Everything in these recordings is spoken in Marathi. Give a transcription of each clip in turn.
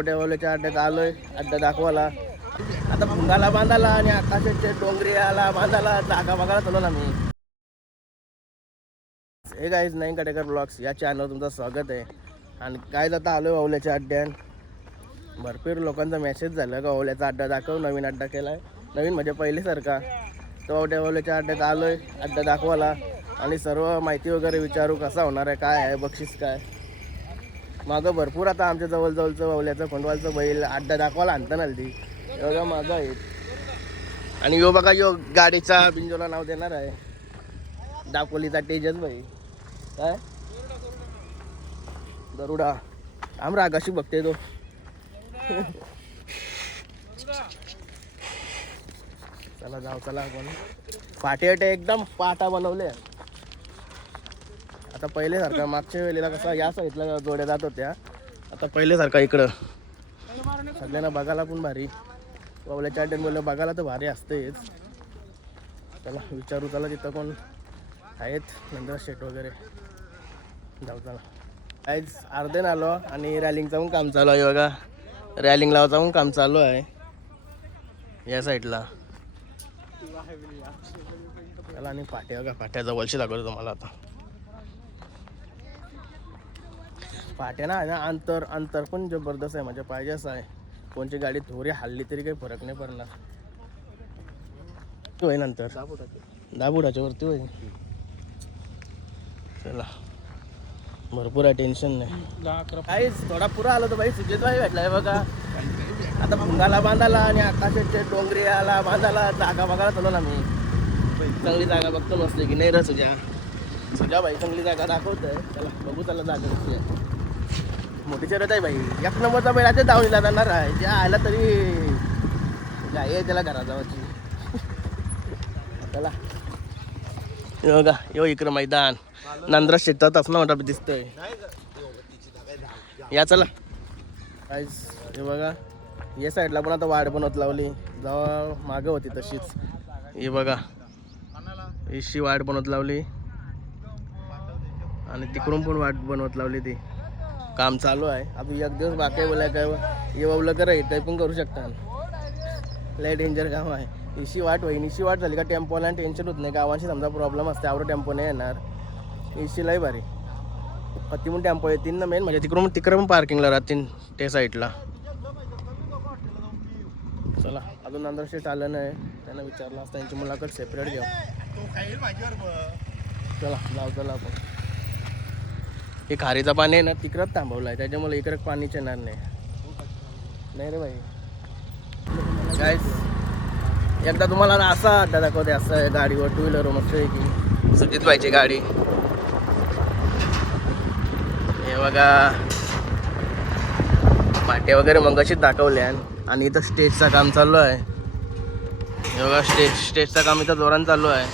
डेवलच्या अड्ड्यात आलोय अड्डा दाखवाला आता भुंगाला बांधाला आणि आकाशाच्या डोंगरीला बांधाला जागा बघायला चालवला ना मी हे गाईज नाही कटेकर ब्लॉग्स या चॅनलवर तुमचं स्वागत आहे. आणि काय जाता आलोय ओवल्याच्या अड्ड्यात भरपूर लोकांचा मेसेज झाला का ओवल्याचा अड्डा दाखव नवीन अड्डा केलाय. नवीन म्हणजे पहिलेसारखा. तो डेवलच्या अड्ड्यात आलोय अड्डा दाखवाला आणि सर्व माहिती वगैरे विचारू कसा होणार आहे काय आहे बक्षीस काय? मागं भरपूर आता आमच्या जवळजवळचं ओवल्याचं खंडवालचं बैल अड्डा दाखवायला आणतं ना ती एवढा माझं आहे. आणि यो बघा यो गाडीचा बिंजोला नाव देणार आहे. दापोलीचा तेजस भाई. काय? गरुडा आम रागाशी बघते तो. चला जाऊ चला आपण. फाटे एकदम पाटा बनवले. आता पहिल्यासारखा मागच्या वेळेला कसा या साईडला जोड्या जात होत्या. आता पहिल्यासारखा इकडं. सगळ्यांना बघायला पण भारी. बाबल्याच्या अड्ड्यात बोललं बघायला तर भारी असतेच. त्याला विचारू त्याला तिथं कोण आहेत नंतर शेट वगैरे. जाऊ चला. काहीच अर्धे आलो आणि रॅलिंगचा पण काम चालू आहे बघा. रॅलिंग लावायचं पण काम चालू आहे. या साईडला. त्याला आणि पाट्या बघा पाट्याजवळची दाखवतो तुम्हाला आता. पाट्या ना ना? अंतर अंतर पण जबरदस्त आहे म्हणजे पाहिजे असं आहे. कोणची गाडी थोडी हल्ली तरी काही फरक नाही पडणार. तो आहे नंतर. दाबुडाच्या वरती होय चला. भरपूर आहे टेन्शन नाही. काहीच थोडा पुरा आलो तर बाई सुजित भाई भेटलाय बघा. आता भुंगाला बांधाला आणि आकाशाच्या डोंगरीला बांधाला जागा बघायला चाललो ना मी. चांगली जागा बघतो मस्त की नाही र सुजा? सुजा भाई चांगली जागा दाखवतोय. चला बघू त्याला जागा मोठी शर्यत आहे बाई. एक नंबरचा बैल आता दावणीला जाणार आहे. जे आला तरी गाय आहे त्याला घराजवळची. चला. यो बघा यो इकडं मैदान. नांद्रा शेतात असणं म्हणता दिसतोय. या चला. काहीच हे बघा. या साईडला पण आता वाढ बनवत लावली. जेव्हा मागं होती तशीच. हे बघा. इशी वाट बनवत लावली. आणि तिकडून पण वाट बनवत लावली ती. काम चालू आहे. आता एक दिवस बाकी आहे बोलाय काय येवलं बाबलं करा ते पण करू शकता. लय डेंजर काम आहे. इशी वाट होईल इशी वाट झाली का टेम्पोला टेन्शन होत नाही. गावांशी समजा प्रॉब्लेम असते आवडं टेम्पो नाही येणार. इशी लय भारी. ती टेम्पो येतील ना मेन म्हणजे तिकडून तिकडे पण पार्किंगला राहतील त्या साईडला चला अजून नंतर शेट आलं नाही. त्यांना विचारलं असता त्यांची मुलाखत सेपरेट घेऊ. चला जाऊ चला आपण हे खारीचं पाणी आहे ना तिकडंच थांबवलं आहे त्याच्यामुळे इकडं पाणीच येणार नाही. नाही रे भाई काय एकदा तुम्हाला ना असा अड्डा दाखवते असं गाडीवर टू व्हीलर मस्त आहे की सुटीत व्हायची गाडी. हे बघा. पाटे वगैरे मग अशीच दाखवल्या आणि इथं स्टेजचं काम चालू आहे. हे बघा स्टेज स्टेजचं काम इथं जोरान चालू आहे.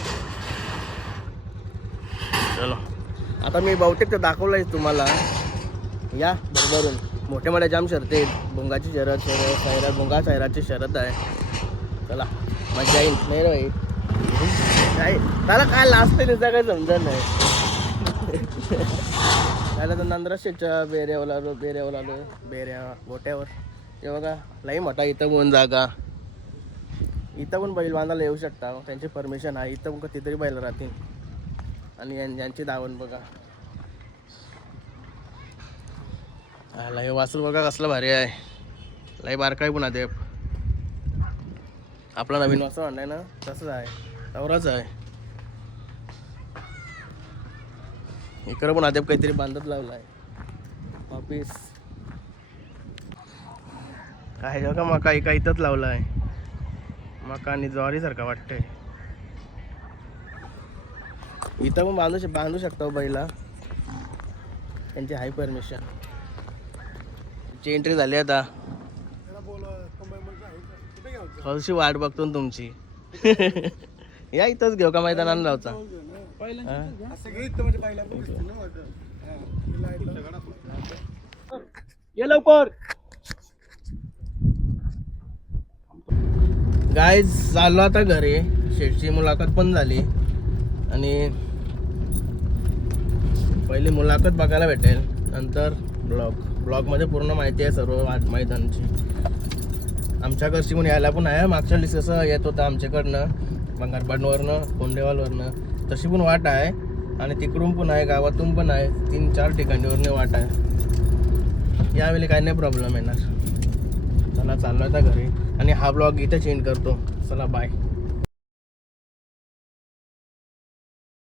चलो. आता मी बहुतेक तर दाखवलं आहे तुम्हाला. या भरभरून. मोठे मोठे जाम शर्ती आहेत. भुंगाची शरद शरद सायरा भुंगा सायराची शरद आहे. चला मजा येईल. नाही रे काय? त्याला काय लास्ट त्याचा काय समजत नाही. त्याला तर नंद्राशेच्या बेऱ्यावर आलो बेऱ्यावर आलो. बेऱ्या गोट्यावर. ते बघा लई मोठा इथं पण जागा. इथं पण बैल बांधायला येऊ शकता. त्यांची परमिशन आहे. इथं पण कितीतरी बैल राहतील. आणि यां- यांची दावण बघा. आला हे वासरू बघा कसलं भारी आहे. लय बारकाई पण आहे आपला नवीन वासरू आणलाय ना तसंच आहे. तवराच आहे. इकडं पण अद्याप काहीतरी बांधत लावलाय. ऑफिस. काय का मका एका इथंच लावलाय. मका आणि ज्वारीसारखा वाटतंय. इथं पण बांधू शक बांधू शकतो बैला. त्यांची हाय परमिशन. ची एंट्री झाली आता. हौशी वाट बघतो ना तुमची. या इथंच घेऊ का मैदानाला लावचा? हा? ये लवकर. गाय चाललो आता घरी. शेटची मुलाखत पण झाली. आणि पहिली मुलाखत बघायला भेटेल. नंतर ब्लॉग. ब्लॉगमध्ये पूर्ण माहिती आहे सर्व वाट मैदानची. आमच्याकडची पण यायला पण आहे. मागच्या लिस्ट कसं येत होतं आमच्याकडनं बंगारपाडवरनं कोंडेवालवरनं. तशी पण वाट आहे. आणि तिकडून पण आहे गावातून पण आहे. तीन चार ठिकाणीवरनं वाट आहे. यावेळी काही नाही प्रॉब्लेम येणार. चला चाललो आहे घरी. आणि हा ब्लॉग इथे चेंज करतो. चला बाय